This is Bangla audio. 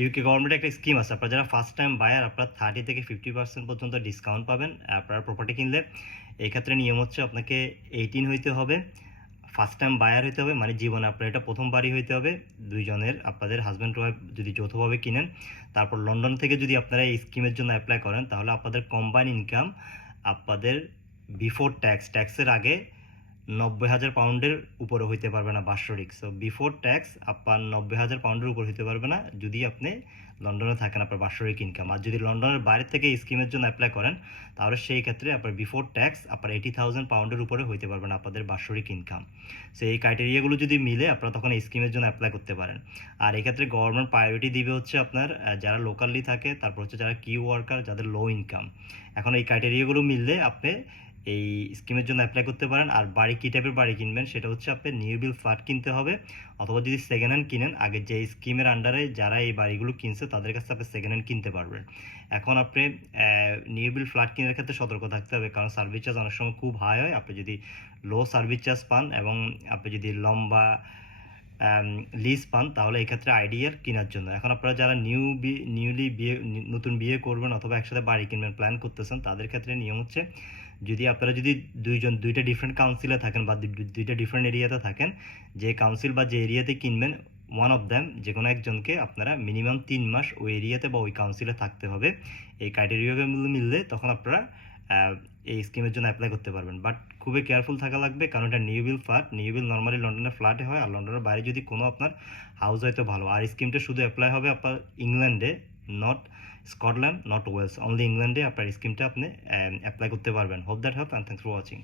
ইউকে গভর্নমেন্ট একটা স্কিম আছে, আপনারা যারা ফার্স্ট টাইম বায়ার আপনারা থার্টি থেকে ফিফটি পার্সেন্ট পর্যন্ত ডিসকাউন্ট পাবেন, আপনার প্রপার্টি কিনলে। এই ক্ষেত্রে নিয়ম হচ্ছে আপনাকে এইটিন হইতে হবে ফার্স্ট টাইম বায়ার হইতে হবে মানে জীবনে আপনার এটা প্রথমবারই হইতে হবে, দুইজনের, আপনাদের হাজব্যান্ড ওয়াইফ যদি যৌথভাবে কিনেন, তারপর লন্ডন থেকে যদি আপনারা এই স্কিমের জন্য অ্যাপ্লাই করেন, তাহলে আপনাদের কম্বাইন ইনকাম আপনাদের বিফোর ট্যাক্স ট্যাক্সের আগে নব্বই হাজার পাউন্ডের উপরে হইতে পারবে না বাৎসরিক। সো বিফোর ট্যাক্স আপনার নব্বই হাজার পাউন্ডের উপর হইতে পারবে না যদি আপনি লন্ডনে থাকেন আপনার বাৎসরিক ইনকাম আর যদি লন্ডনের বাইরে থেকে স্কিমের জন্য অ্যাপ্লাই করেন, তাহলে সেই ক্ষেত্রে আপনার বিফোর ট্যাক্স আপনার এইটি থাউজেন্ড পাউন্ডের উপরে হইতে পারবে না আপনাদের বাৎসরিক ইনকাম সো এই ক্রাইটেরিয়াগুলো যদি মিলে, আপনারা তখন এই স্কিমের জন্য অ্যাপ্লাই করতে পারেন। আর এক্ষেত্রে গভর্নমেন্ট প্রায়োরিটি দিবে হচ্ছে আপনার যারা লোকালি থাকে, তারপর হচ্ছে যারা কিউ ওয়ার্কার যাদের লো ইনকাম এখন এই ক্রাইটেরিয়াগুলো মিললে আপনি এই স্কিমের জন্য অ্যাপ্লাই করতে পারেন। আর বাড়ি কী টাইপের বাড়ি কিনবেন সেটা হচ্ছে আপনি নিউ বিল ফ্ল্যাট কিনতে হবে। অথবা যদি সেকেন্ড হ্যান্ড কিনেন, আগে যে স্কিমের আন্ডারে যারা এই বাড়িগুলো কিনছে, তাদের কাছে আপনি সেকেন্ড হ্যান্ড কিনতে পারবেন। এখন আপনি নিউ বিল ফ্ল্যাট কেনার ক্ষেত্রে সতর্ক থাকতে হবে। কারণ সার্ভিস চার্জ অনেক সময় খুব হাই হয়। আপনি যদি লো সার্ভিস চার্জ পান এবং আপনি যদি লম্বা লিজ পান, তাহলে এক্ষেত্রে আইডিয়ার কেনার জন্য। এখন আপনারা যারা নিউ নিউলি বিয়ে, নতুন বিয়ে করবেন অথবা একসাথে বাড়ি কিনবেন প্ল্যান করতেছেন, তাদের ক্ষেত্রে নিয়ম হচ্ছে যদি আপনারা যদি দুইজন, দুইটা ডিফারেন্ট কাউন্সিলে থাকেন বা দুইটা ডিফারেন্ট এরিয়াতে থাকেন, যে কাউন্সিল বা যে এরিয়াতে কিনবেন ওয়ান অফ দ্যাম যে কোনো একজনকে আপনারা মিনিমাম তিন মাস ওই এরিয়াতে বা ওই কাউন্সিলে থাকতে হবে। এই ক্রাইটেরিয়াগুলো মিললে তখন আপনারা এই স্কিমের জন্য অ্যাপ্লাই করতে পারবেন। বাট খুবই কেয়ারফুল থাকা লাগবে, কারণ এটা new build flat new build normally লন্ডনের ফ্ল্যাটে হয়, আর লন্ডনের বাইরে যদি কোনো আপনার হাউস হয় তো ভালো। আর স্কিমটা শুধু অ্যাপ্লাই হবে আপনার ইংল্যান্ডে not Scotland not Wales only ইংল্যান্ডে আপনার স্কিমটা আপনি অ্যাপ্লাই করতে পারবেন। Hope that help and thanks for watching